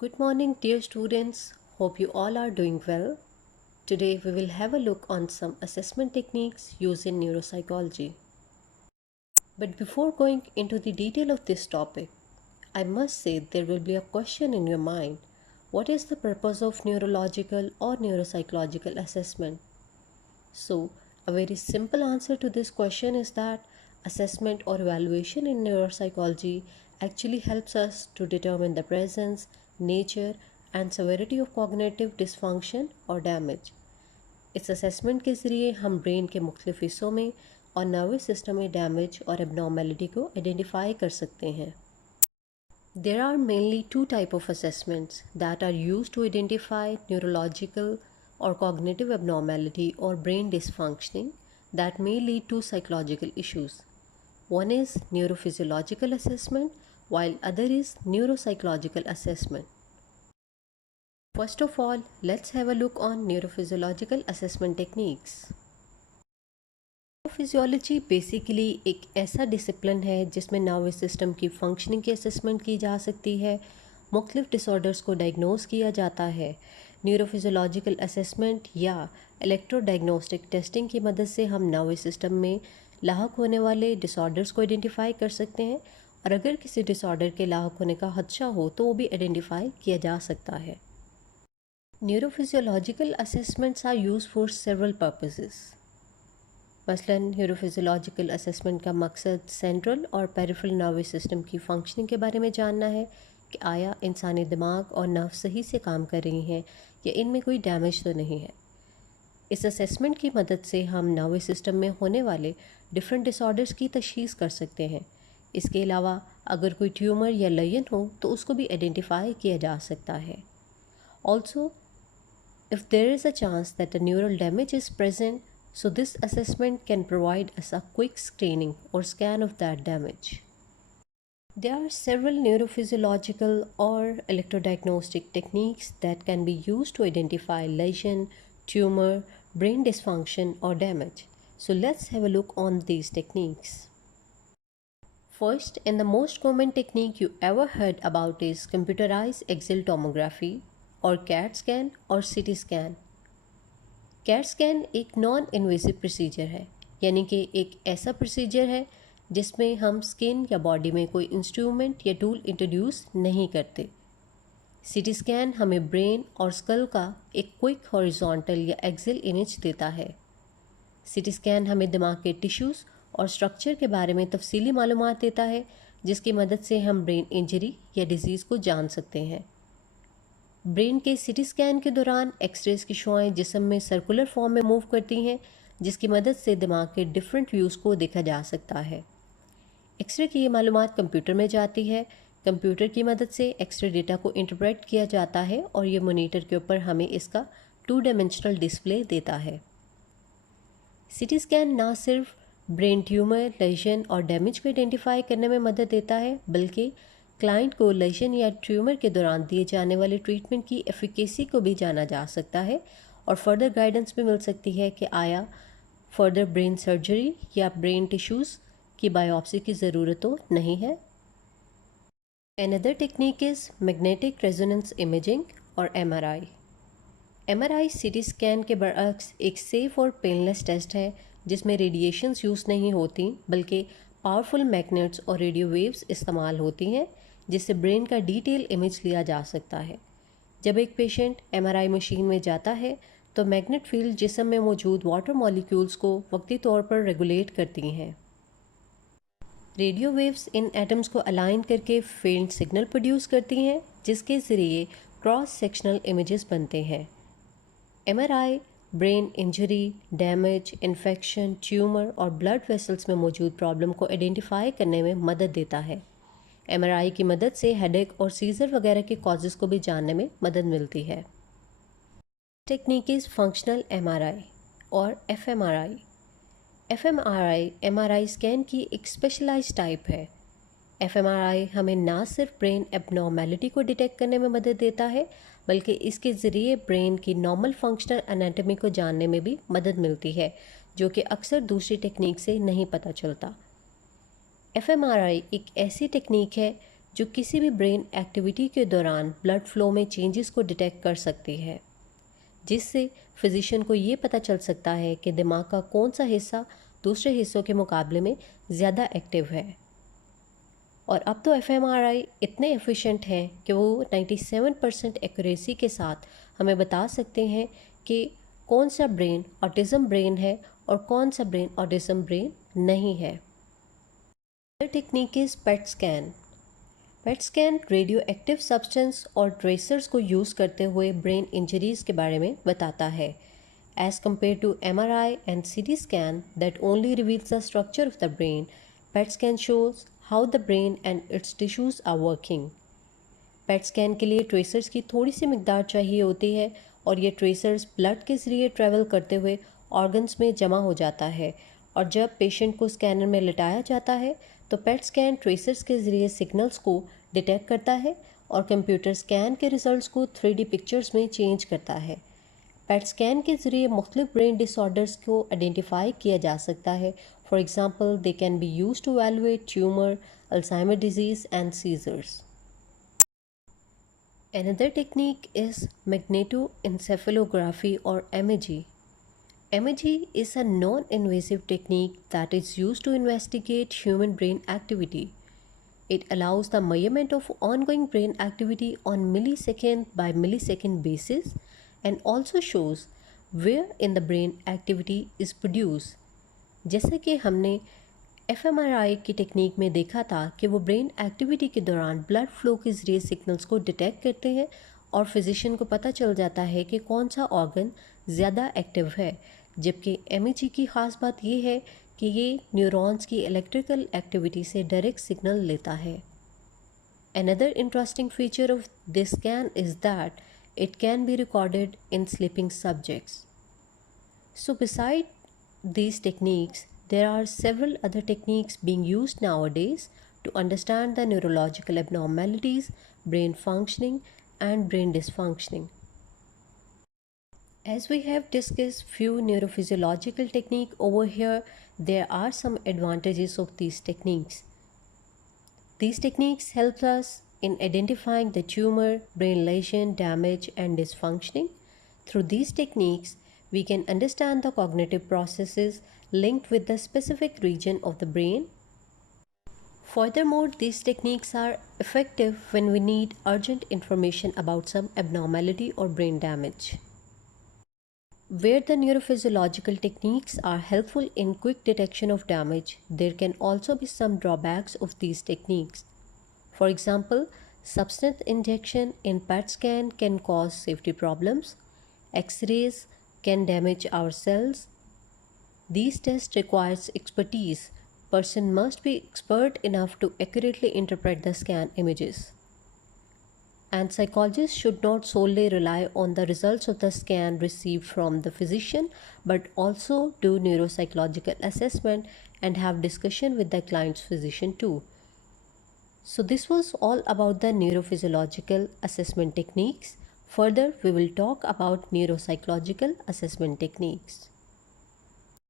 Good morning, dear students. Hope you all are doing well. Today, we will have a look on some assessment techniques used in neuropsychology. But before going into the detail of this topic, I must say there will be a question in your mind. What is the purpose of neurological or neuropsychological assessment? So, a very simple answer to this question is that assessment or evaluation in neuropsychology actually helps us to determine the presence, nature, and severity of cognitive dysfunction or damage. इस असेसमेंट के ज़रिए हम ब्रेन के मुख्तलिफ हिस्सों में और nervous system में डैमेज और एबनॉर्मेलिटी को आइडेंटिफाई कर सकते हैं. There are mainly two types of assessments that are used to identify neurological or cognitive abnormality or brain dysfunctioning that may lead to psychological issues. One is neurophysiological assessment while other is neuropsychological assessment. First of all, let's have a look on neurophysiological assessment techniques. Physiology basically एक ऐसा डिसिप्लिन है जिसमें nervous system की फंक्शनिंग की असेसमेंट की जा सकती है, मुख्तलिफ डिसऑर्डर्स को डायग्नोज किया जाता है. न्यूरोफिजियोलॉजिकल असेसमेंट या इलेक्ट्रो डायग्नोस्टिक टेस्टिंग की मदद से हम नर्वस सिस्टम में लाहक होने वाले डिसऑर्डर्स को आइडेंटिफाई कर सकते हैं और अगर किसी डिसऑर्डर के लाहक होने का खदशा हो तो वो भी आइडेंटिफाई किया जा सकता है. Neurophysiological assessments are use for several purposes. मसलन न्यूरोफिजियोलॉजिकल असेसमेंट का मकसद सेंट्रल और पेरिफेरल नर्वस सिस्टम की फंक्शनिंग के बारे में जानना है कि आया इंसानी दिमाग और नर्व सही से काम कर रही हैं या इनमें कोई डैमेज तो नहीं है. इस असेसमेंट की मदद से हम नर्वस सिस्टम में होने वाले डिफरेंट डिसऑर्डर्स की तशखीस कर सकते हैं. इसके अलावा अगर कोई ट्यूमर या लेजन हो तो उसको भी आइडेंटिफाई किया जा सकता है. Also if there is a chance that a neural damage is present, so this assessment can provide us a quick screening or scan of that damage. There are several neurophysiological or electrodiagnostic techniques that can be used to identify lesion, tumor, brain dysfunction or damage. So let's have a look on these techniques. First, and the most common technique you ever heard about is computerized axial tomography or CAT scan or CT scan. Cat scan एक non invasive procedure है, यानी कि एक ऐसा प्रोसीजर है जिसमें हम स्किन या बॉडी में कोई इंस्ट्रूमेंट या टूल इंट्रोड्यूस नहीं करते. सीटी स्कैन हमें ब्रेन और स्कल का एक क्विक हॉरिजॉन्टल या एक्सियल इमेज देता है. सीटी स्कैन हमें दिमाग के टिश्यूज़ और स्ट्रक्चर के बारे में तफसीली मालूमात देता है जिसकी मदद से हम ब्रेन इंजरी या डिजीज़ को जान सकते हैं. ब्रेन के सीटी स्कैन के दौरान एक्सरेज की शुआएं जिस्म में सर्कुलर फॉर्म में मूव करती हैं जिसकी मदद से दिमाग के डिफरेंट व्यूज़ को देखा जा सकता है. एक्सरे की ये मालूमात कंप्यूटर में जाती है. कंप्यूटर की मदद से एक्सरे डेटा को इंटरप्रेट किया जाता है और ये मॉनिटर के ऊपर हमें इसका 2 डायमेंशनल डिस्प्ले देता है. सीटी स्कैन ना सिर्फ ब्रेन ट्यूमर, लेजन और डैमेज को आइडेंटिफाई करने में मदद देता है बल्कि क्लाइंट को लेजन या ट्यूमर के दौरान दिए जाने वाले ट्रीटमेंट की एफिकेसी को भी जाना जा सकता है और फर्दर गाइडेंस भी मिल सकती है कि आया फर्दर ब्रेन सर्जरी या ब्रेन टिश्यूज़ की बायोप्सी की ज़रूरत तो नहीं है. Another technique is magnetic resonance imaging और MRI. MRI सीटी स्कैन के बरअक्स एक सेफ़ और पेनलेस टेस्ट है जिसमें रेडिएशंस यूज़ नहीं होती बल्कि पावरफुल मैग्नेट्स और रेडियो वेव्स इस्तेमाल होती हैं जिससे ब्रेन का डिटेल इमेज लिया जा सकता है. जब एक पेशेंट MRI मशीन में जाता है तो मैग्नेट फील्ड जिस्म में मौजूद वाटर मॉलिक्यूल्स को वक्ती तौर पर रेगुलेट करती हैं. रेडियो वेव्स इन एटम्स को अलाइन करके फेंट सिग्नल प्रोड्यूस करती हैं जिसके ज़रिए क्रॉस सेक्शनल इमेजेस बनते हैं. MRI brain injury, damage, infection, tumour और ब्लड वेसल्स में मौजूद प्रॉब्लम को आइडेंटिफाई करने में मदद देता है. MRI की मदद से हेडेक और सीजर वगैरह के कॉजेज़ को भी जानने में मदद मिलती है. टेक्निक इज़ फंक्शनल MRI और FMRI. FMRI MRI स्कैन की एक स्पेशलाइज्ड टाइप है. FMRI हमें ना सिर्फ ब्रेन एबनॉर्मेलिटी को डिटेक्ट करने में मदद देता है बल्कि इसके ज़रिए ब्रेन की नॉर्मल फंक्शनल एनाटॉमी को जानने में भी मदद मिलती है जो कि अक्सर दूसरी टेक्निक से नहीं पता चलता. FMRI एक ऐसी टेक्निक है जो किसी भी ब्रेन एक्टिविटी के दौरान ब्लड फ्लो में चेंजेस को डिटेक्ट कर सकती है, जिससे फिजिशियन को ये पता चल सकता है कि दिमाग का कौन सा हिस्सा दूसरे हिस्सों के मुकाबले में ज़्यादा एक्टिव है। और अब तो एफएमआरआई इतने एफिशिएंट हैं कि वो 97% एक्यूरेसी के साथ हमें बता सकते हैं कि कौन सा ब्रेन ऑटिज़म ब्रेन है और कौन सा ब्रेन ऑटिज़म ब्रेन नहीं है। Technique is PET scan. PET scan radioactive substance और ट्रेसर्स को यूज़ करते हुए ब्रेन इंजरीज़ के बारे में बताता है, as compare to MRI and CT scan that only reveals the structure of the brain. PET scan shows how the brain and its tissues are working. PET scan के लिए ट्रेसर्स की थोड़ी सी मिकदार चाहिए होती है और ये ट्रेसर्स ब्लड के ज़रिए ट्रैवल करते हुए ऑर्गन्स में जमा हो जाता है, और जब पेशेंट को स्कैनर में लिटाया जाता है तो पेट स्कैन ट्रेसर्स के ज़रिए सिग्नल्स को डिटेक्ट करता है और कंप्यूटर स्कैन के रिजल्ट्स को 3D पिक्चर्स में चेंज करता है। पेट स्कैन के ज़रिए मुख्तलिफ ब्रेन डिसऑर्डर्स को आइडेंटिफाई किया जा सकता है। For example, they can be use to evaluate tumour, Alzheimer disease and seizures. Another technique is magnetoencephalography or MEG. MEG is a non-invasive technique that is used to investigate human brain activity. It allows the measurement of ongoing brain activity on millisecond by millisecond basis and also shows where in the brain activity is produced. जैसे कि हमने एफएमआरआई की टेक्निक में देखा था कि वो brain activity के दौरान ब्लड फ्लो के ज़रिए सिग्नल्स को डिटेक्ट करते हैं और फिजिशियन को पता चल जाता है कि कौन सा ऑर्गन ज़्यादा एक्टिव है, जबकि एमईजी की ख़ास बात ये है कि ये न्यूरॉन्स की इलेक्ट्रिकल एक्टिविटी से डायरेक्ट सिग्नल लेता है। Another interesting feature of this scan is that it can be recorded in sleeping subjects. So beside these techniques, there are several other techniques being used nowadays to understand the neurological abnormalities, brain functioning, and brain dysfunctioning. As we have discussed few neurophysiological techniques over here, there are some advantages of these techniques. These techniques help us in identifying the tumor, brain lesion, damage, and dysfunctioning. Through these techniques, we can understand the cognitive processes linked with the specific region of the brain. Furthermore, these techniques are effective when we need urgent information about some abnormality or brain damage. Where the neurophysiological techniques are helpful in quick detection of damage, there can also be some drawbacks of these techniques. For example, substance injection in PET scan can cause safety problems. X-rays can damage our cells. These tests requires expertise. Person must be expert enough to accurately interpret the scan images. And psychologists should not solely rely on the results of the scan received from the physician, but also do neuropsychological assessment and have discussion with the client's physician too. So this was all about the neurophysiological assessment techniques. Further, we will talk about neuropsychological assessment techniques.